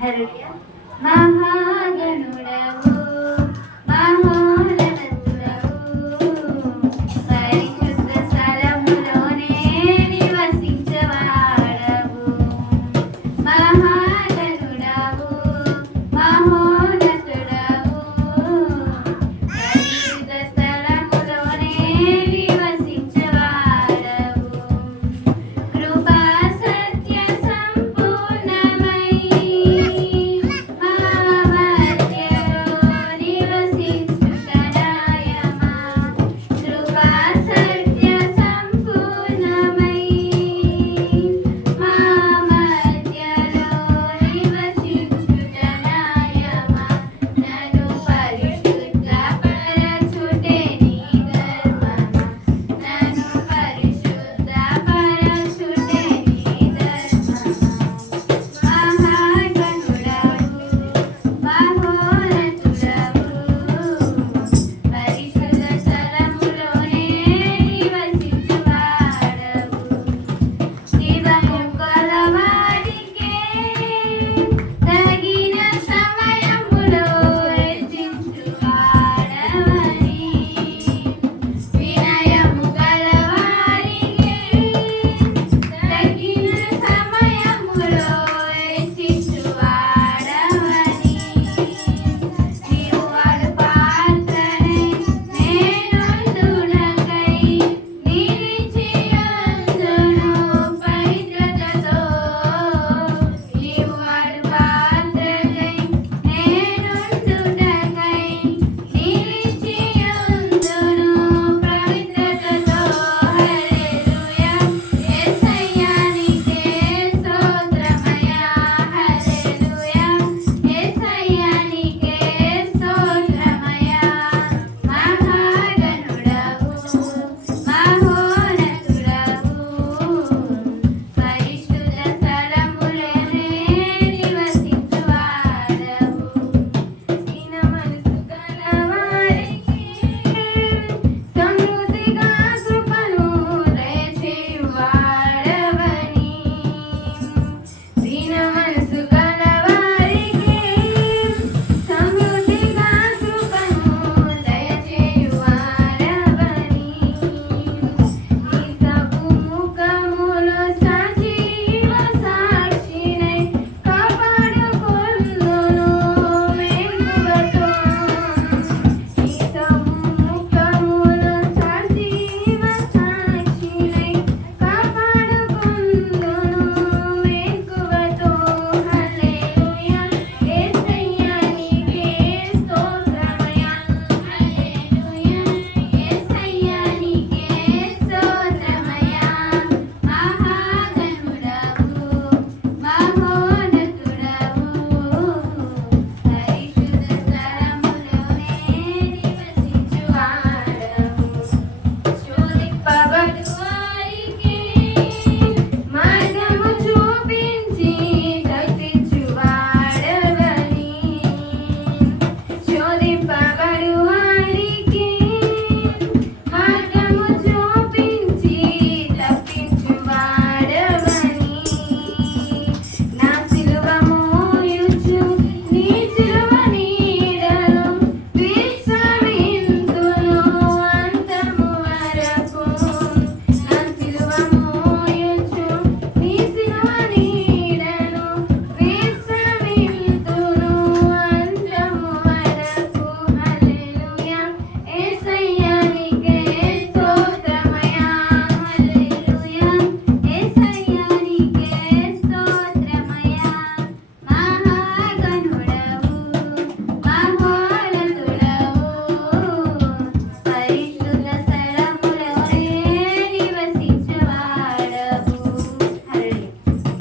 హరుడ్య మహాగణుడవు